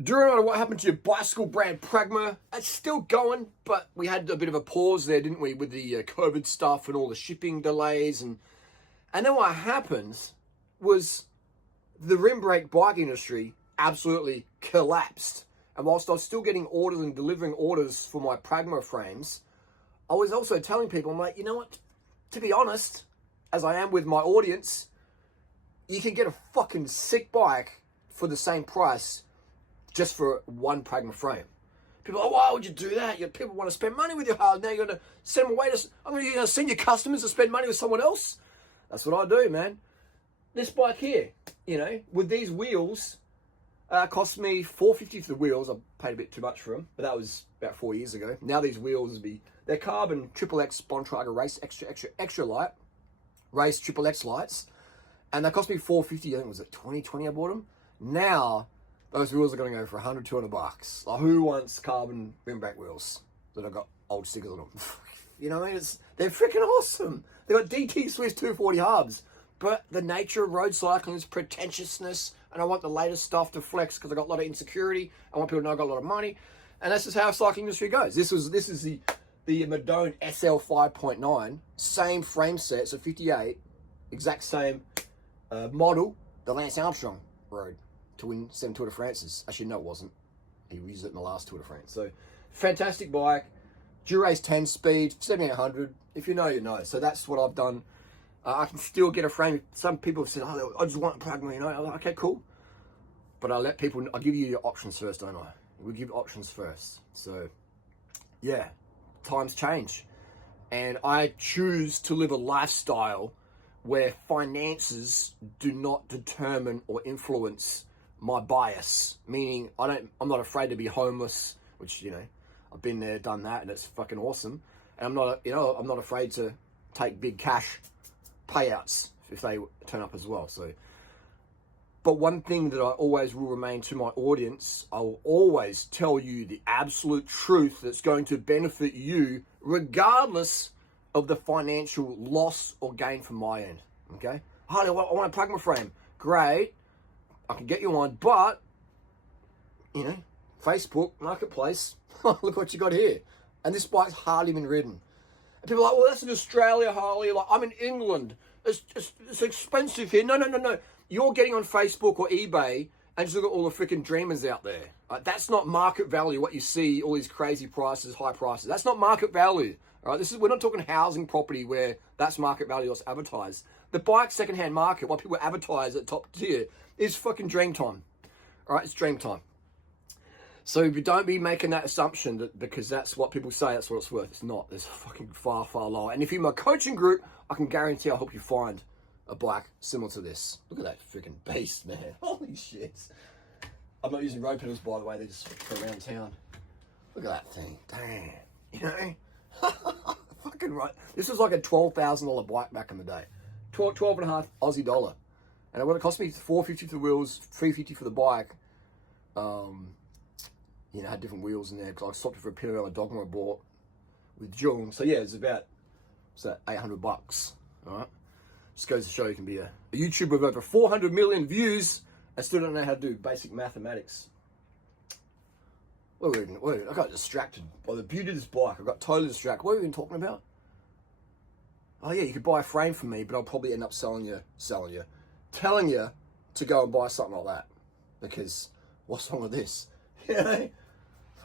Durianrider, what happened to your bicycle brand Pragma? It's still going, but we had a bit of a pause there, didn't we, with the COVID stuff and all the shipping delays. And then what happens was the rim brake bike industry absolutely collapsed. And whilst I was still getting orders and delivering orders for my Pragma frames, I was also telling people, I'm like, you know what? To be honest, as I am with my audience, you can get a fucking sick bike for the same price just for one Pragma frame. People are, oh, why would you do that? People want to spend money with you. Now you're going to send them away you're going to send your customers to spend money with someone else? That's what I do, man. This bike here, with these wheels, cost me $450 for the wheels. I paid a bit too much for them, but that was about 4 years ago. Now these wheels they're carbon XXX Bontrager race extra light, race XXX lights, and they cost me $450. I think it was at 2020 I bought them. Now those wheels are going to go for $100, $200. Like, who wants carbon rim brake wheels that have got old stickers on them? You know what I mean? They're freaking awesome. They've got DT Swiss 240 hubs. But the nature of road cycling is pretentiousness, and I want the latest stuff to flex because I got a lot of insecurity. I want people to know I got a lot of money, and that's just how cycling industry goes. This is the Madone SL 5.9, same frame set, so 58, exact same model. The Lance Armstrong rode to win 7 Tour de France's. Actually, no, it wasn't. He used it in the last Tour de France. So, fantastic bike. Durace 10 speed, 7800. If you know, you know. So that's what I've done. I can still get a frame. Some people have said, oh, I just want a Pragma, I'm like, okay, cool. But I'll give you your options first, don't I? We give options first. So, yeah, times change. And I choose to live a lifestyle where finances do not determine or influence my bias. Meaning, I'm not afraid to be homeless, which, I've been there, done that, and it's fucking awesome. And I'm not afraid to take big cash payouts if they turn up as well. So, but one thing that I always will remain to my audience, I will always tell you the absolute truth that's going to benefit you regardless of the financial loss or gain from my end. Okay? Harley, I want a Pragma frame. Great. I can get you one, but Facebook Marketplace, look what you got here. And this bike's hardly been ridden. And people are like, well, that's in Australia, Harley. Like, I'm in England. It's expensive here. No. You're getting on Facebook or eBay and just look at all the freaking dreamers out there. That's not market value, what you see, all these crazy prices, high prices. That's not market value. All right, we're not talking housing property where that's market value that's advertised. The bike secondhand market, what people advertise at top tier, is fucking dream time. All right, it's dream time. So don't be making that assumption that because that's what people say, that's what it's worth. It's not. It's fucking far, far lower. And if you're in my coaching group, I can guarantee I'll help you find a bike similar to this. Look at that freaking beast, man. Holy shit. I'm not using road pedals, by the way. They're just for around town. Look at that thing. Damn. Fucking right. This was like a $12,000 bike back in the day. 12 and a half Aussie dollar. And it would have cost me $450 for the wheels, $350 for the bike. Had different wheels in there because I swapped it for a Pinarello Dogma I bought with Jung. So yeah, it's about $800. All right, just goes to show you can be a YouTuber with over 400 million views and still don't know how to do basic mathematics. I got distracted by the beauty of this bike. I got totally distracted. What are we even talking about? Oh yeah, you could buy a frame from me, but I'll probably end up telling you to go and buy something like that because what's wrong with this?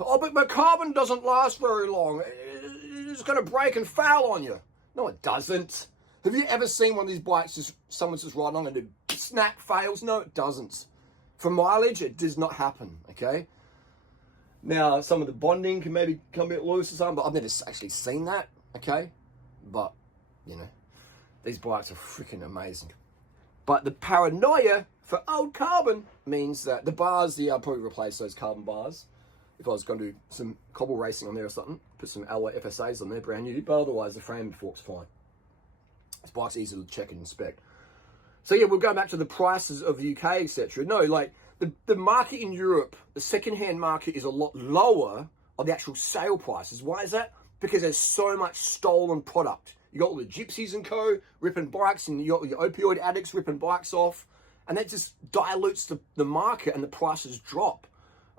Oh, but my carbon doesn't last very long. It's going to break and foul on you. No, it doesn't. Have you ever seen one of these bikes someone's just riding on and it snap fails? No, it doesn't. For mileage, it does not happen, okay? Now, some of the bonding can maybe come a bit loose or something, but I've never actually seen that, okay? But, these bikes are freaking amazing. But the paranoia for old carbon means that the bars, I'll probably replace those carbon bars. If I was going to do some cobble racing on there or something, put some alloy FSAs on there, brand new, but otherwise the frame and fork's fine. This bike's easy to check and inspect. So yeah, we'll go back to the prices of the UK, etc. No, like the market in Europe, the second-hand market is a lot lower on the actual sale prices. Why is that? Because there's so much stolen product. You got all the gypsies and co ripping bikes, and you got your opioid addicts ripping bikes off, and that just dilutes the market and the prices drop.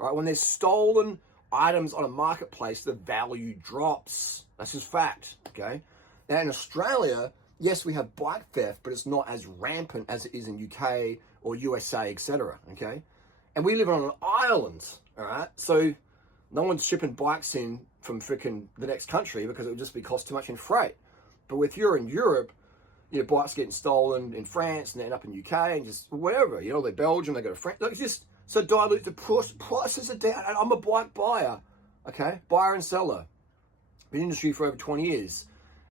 All right, when there's stolen items on a marketplace, the value drops. That's just fact, okay? Now in Australia, yes, we have bike theft, but it's not as rampant as it is in UK or USA, etc., okay? And we live on an island, all right? So no one's shipping bikes in from freaking the next country because it would just be cost too much in freight. But if you're in Europe, your bikes getting stolen in France and they end up in UK and just whatever, you know, they're Belgium, they go to France. Like, it's just so dilute the prices are down. And I'm a bike buyer, okay? Buyer and seller. Been in the industry for over 20 years.